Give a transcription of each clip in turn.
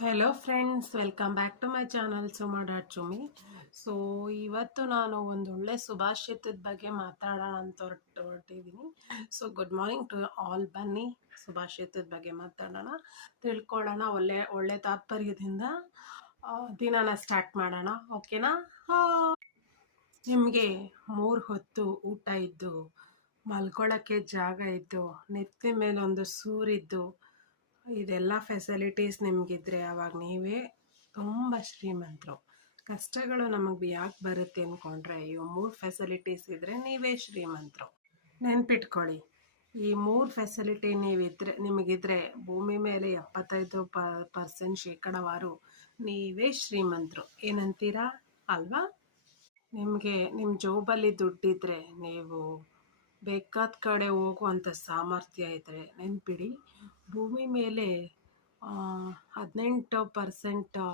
Hello friends, welcome back to my channel Suma dot Chumi. So ಇವತ್ತು ನಾನು ಒಂದು ಒಳ್ಳೆ ಸುಭಾಷಿತದ ಬಗ್ಗೆ ಮಾತಾಡೋಣ ಅಂತ ಹೊರಟಿದ್ದೀನಿ. So good morning to all. ಬನ್ನಿ ಸುಭಾಷಿತದ ಬಗ್ಗೆ ಮಾತಾಡೋಣ, ತಿಳ್ಕೊಳ್ಳೋಣ. ಒಳ್ಳೆ ತಾತ್ಪರ್ಯದಿಂದ ದಿನನ ಸ್ಟಾರ್ಟ್ ಮಾಡೋಣ, ಓಕೆನಾ? ನಿಮಗೆ 3 ಹೊತ್ತು ಊಟ ಇದ್ದು, ಮಲ್ಕೊಳ್ಳೋಕ್ಕೆ ಜಾಗ ಇದ್ದು, ನೆತ್ತಿ ಮೇಲೆ ಒಂದು ಸೂರಿದ್ದು, ಇದೆಲ್ಲ ಫೆಸಿಲಿಟೀಸ್ ನಿಮಗಿದ್ರೆ ಅವಾಗ ನೀವೇ ತುಂಬ ಶ್ರೀಮಂತರು. ಕಷ್ಟಗಳು ನಮಗೆ ಯಾಕೆ ಬರುತ್ತೆ ಅಂದ್ಕೊಂಡ್ರೆ, ಈ 3 ಫೆಸಿಲಿಟೀಸ್ ಇದ್ದರೆ ನೀವೇ ಶ್ರೀಮಂತರು. ನೆನ್ಪಿಟ್ಕೊಳ್ಳಿ, ಈ 3 ಫೆಸಿಲಿಟಿ ನಿಮಗಿದ್ರೆ ಭೂಮಿ ಮೇಲೆ 75% ಶೇಕಡವಾರು ನೀವೇ ಶ್ರೀಮಂತರು. ಏನಂತೀರಾ ಅಲ್ವಾ? ನಿಮಗೆ ನಿಮ್ಮ ಜೋಬಲ್ಲಿ ದುಡ್ಡಿದ್ರೆ, ನೀವು ಬೇಕಾದ ಕಡೆ ಹೋಗುವಂಥ ಸಾಮರ್ಥ್ಯ ಇದ್ದರೆ, ನೆನ್ಪಿಡಿ, ಭೂಮಿ ಮೇಲೆ 18%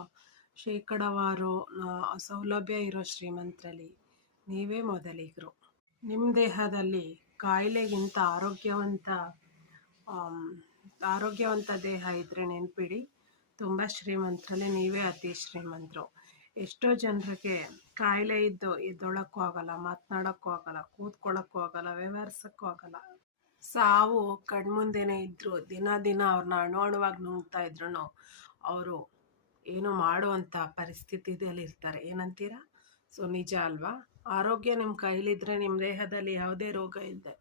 ಶೇಕಡವಾರು ಸೌಲಭ್ಯ ಇರೋ ಶ್ರೀಮಂತರಲ್ಲಿ ನೀವೇ ಮೊದಲಿಗರು. ನಿಮ್ಮ ದೇಹದಲ್ಲಿ ಕಾಯಿಲೆಗಿಂತ ಆರೋಗ್ಯವಂತ ದೇಹ ಇದ್ದರೆ, ನೆನ್ಪಿಡಿ, ತುಂಬ ಶ್ರೀಮಂತರಲ್ಲಿ ನೀವೇ ಅತಿ ಶ್ರೀಮಂತರು. ಎಷ್ಟೋ ಜನರಿಗೆ ಕಾಯಿಲೆ ಇದ್ದು ಎದ್ದೊಳಕ್ಕೂ ಆಗಲ್ಲ, ಮಾತನಾಡೋಕ್ಕೂ ಆಗಲ್ಲ, ಕೂತ್ಕೊಳ್ಳೋಕ್ಕೂ ಆಗಲ್ಲ, ವ್ಯವಹರಿಸೋಕ್ಕೂ ಆಗಲ್ಲ. ಸಾವು ಕಣ್ಮುಂದೆನೇ ಇದ್ದರು, ದಿನ ಅವ್ರನ್ನ ಅಣುವಾಗಿ ನುಂಗ್ತಾ ಇದ್ರು ಅವರು ಏನು ಮಾಡುವಂಥ ಪರಿಸ್ಥಿತಿಯಲ್ಲಿ ಇರ್ತಾರೆ. ಏನಂತೀರಾ? ಸೊ ನಿಜ ಅಲ್ವಾ? ಆರೋಗ್ಯ ನಿಮ್ಮ ಕೈಲಿದ್ರೆ, ನಿಮ್ಮ ದೇಹದಲ್ಲಿ ಯಾವುದೇ ರೋಗ ಇಲ್ಲದೆ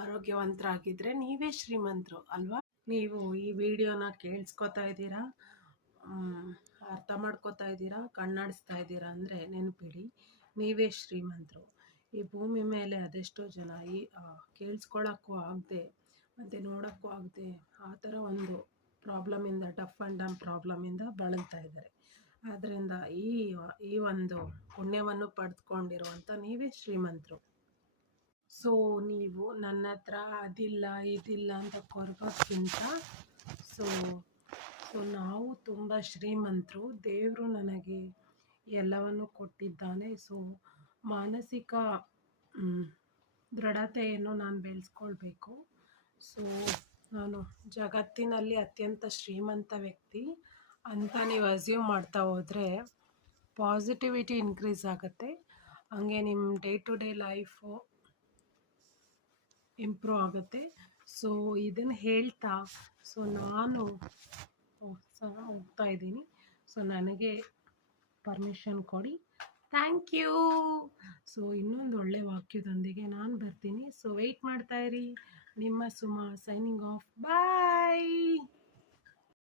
ಆರೋಗ್ಯವಂತರಾಗಿದ್ದರೆ ನೀವೇ ಶ್ರೀಮಂತರು ಅಲ್ವಾ? ನೀವು ಈ ವಿಡಿಯೋನ ಕೇಳಿಸ್ಕೊತಾ ಇದ್ದೀರಾ, ಅರ್ಥ ಮಾಡ್ಕೋತಾ ಇದ್ದೀರಾ, ಕಣ್ಣಾಡಿಸ್ತಾ ಇದ್ದೀರಾ ಅಂದರೆ, ನೆನಪಿಡಿ, ನೀವೇ ಶ್ರೀಮಂತರು. ಈ ಭೂಮಿ ಮೇಲೆ ಅದೆಷ್ಟೋ ಜನ ಕೇಳಿಸ್ಕೊಳ್ಳೋಕ್ಕೂ ಆಗದೆ ಮತ್ತು ನೋಡೋಕ್ಕೂ ಆಗದೆ ಆ ಥರ ಒಂದು ಪ್ರಾಬ್ಲಮಿಂದ, ಡಫ್ ಆ್ಯಂಡ್ ಡಮ್ ಪ್ರಾಬ್ಲಮಿಂದ ಬಳಲ್ತಾ ಇದ್ದಾರೆ. ಆದ್ದರಿಂದ ಈ ಒಂದು ಪುಣ್ಯವನ್ನು ಪಡೆದುಕೊಂಡಿರುವಂಥ ನೀವೇ ಶ್ರೀಮಂತರು. ಸೊ ನೀವು ನನ್ನ ಹತ್ರ ಅದಿಲ್ಲ ಇದಿಲ್ಲ ಅಂತ ಕೊರಗೋಕ್ಕಿಂತ, ಸೊ ನಾವು ತುಂಬ ಶ್ರೀಮಂತರು. ದೇವರು ನನಗೆ ಎಲ್ಲವನ್ನು ಕೊಟ್ಟಿದ್ದಾನೆ. ಸೊ ಮಾನಸಿಕ ದೃಢತೆಯನ್ನು ನಾನು ಬೆಳೆಸ್ಕೊಳ್ಬೇಕು. ಸೊ ನಾನು ಜಗತ್ತಿನಲ್ಲಿ ಅತ್ಯಂತ ಶ್ರೀಮಂತ ವ್ಯಕ್ತಿ ಅಂತ ನೀವು ಅಸ್ಯೂಮ್ ಮಾಡ್ತಾ ಹೋದರೆ ಪಾಸಿಟಿವಿಟಿ ಇನ್ಕ್ರೀಸ್ ಆಗುತ್ತೆ. ಹಾಗೆ ನಿಮ್ಮ day to day life improve ಆಗುತ್ತೆ. ಸೊ ಇದನ್ನು ಹೇಳ್ತಾ, ಸೊ ನಾನು ಹೋಗ್ತಾ ಇದ್ದೀನಿ. ಸೊ ನನಗೆ ಪರ್ಮಿಷನ್ ಕೊಡಿ. Thank you. ಸೊ ಇನ್ನೊಂದು ಒಳ್ಳೆ ವಾಕ್ಯದೊಂದಿಗೆ ನಾನು ಬರ್ತೀನಿ. ಸೊ ವೆಯ್ಟ್ ಮಾಡ್ತಾ ಇರಿ. ನಿಮ್ಮ ಸುಮಾ ಸೈನಿಂಗ್ ಆಫ್. ಬಾಯ್.